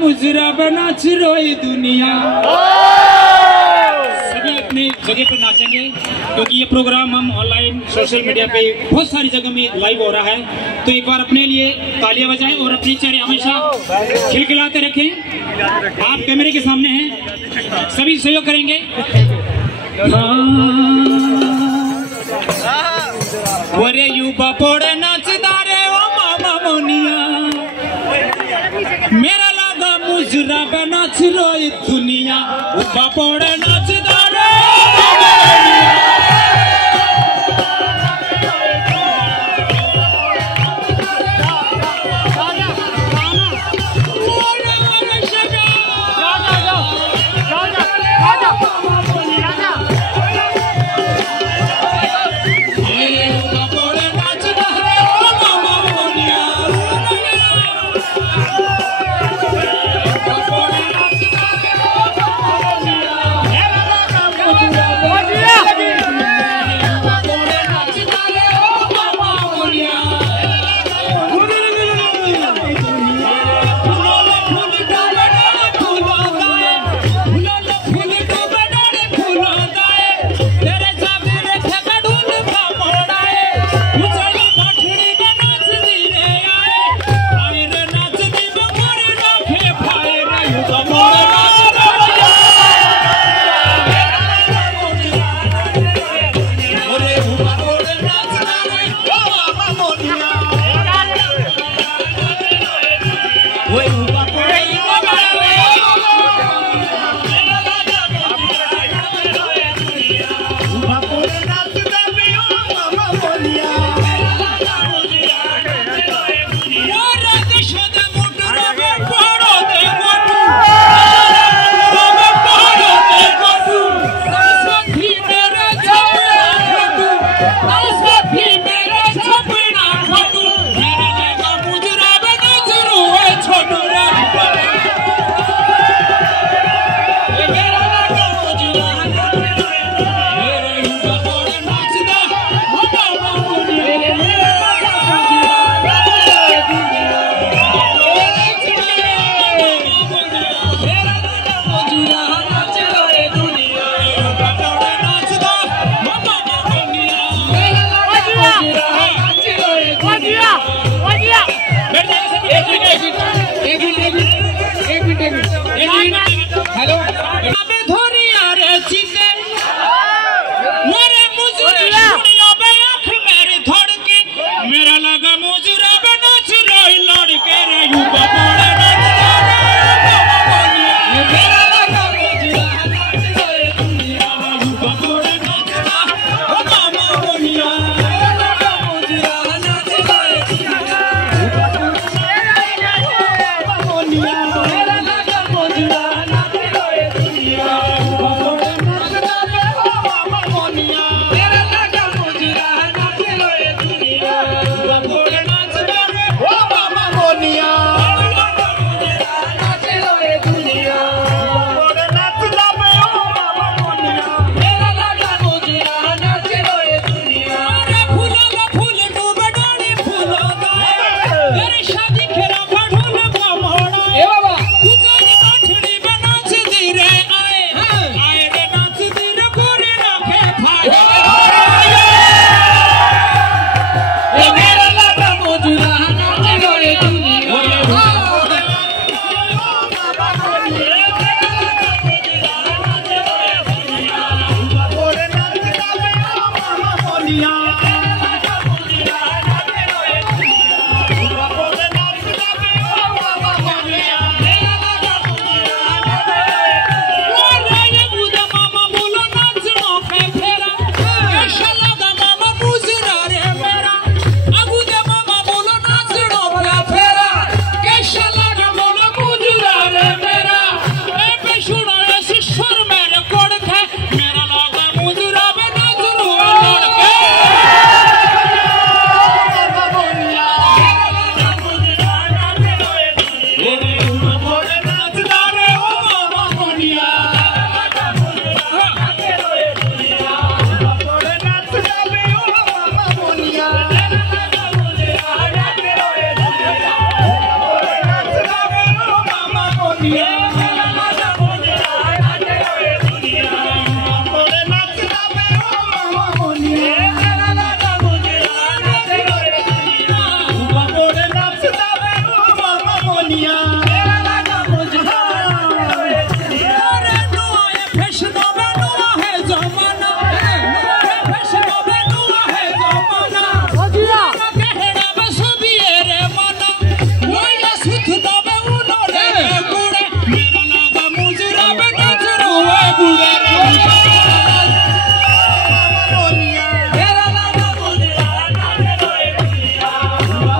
मुजरा बना चिरोई दुनिया। सभी अपने जगह पे नाचेंगे क्योंकि ये प्रोग्राम हम ऑनलाइन सोशल मीडिया पे बहुत सारी जगह में लाइव हो रहा है। तो एक बार अपने लिए तालियां बजाएं और अपने चेहरे हमेशा खिलखिलाते रखें। आप कैमरे के सामने हैं, सभी सहयोग करेंगे। वरे यू बापोड़े नाचदारे ओ मामा मोनिया, मेरा लागा मुजरा बना चिरोई दुनिया। ओ बापोड़े नाचदारे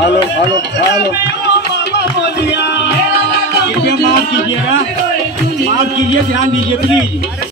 हेलो कृपया माफ कीजिएगा, माफ कीजिए, ध्यान दीजिए प्लीज।